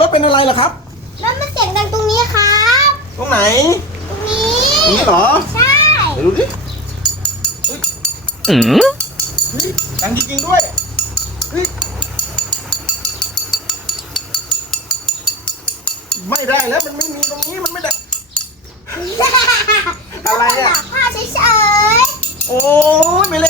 รถเป็นอะไรล่ะครับรถมันเสียงดังตรงนี้ครับตรงไหนตรงนี้นี่เหรอใช่เดี๋ยวดูดิเฮ้ยดังจริงๆด้วยเฮ้ยไม่ได้แล้วมันไม่มีตรงนี้มันไม่ได้อะไรอ่ะผ้าเฉยโอ้ยไม่เล่น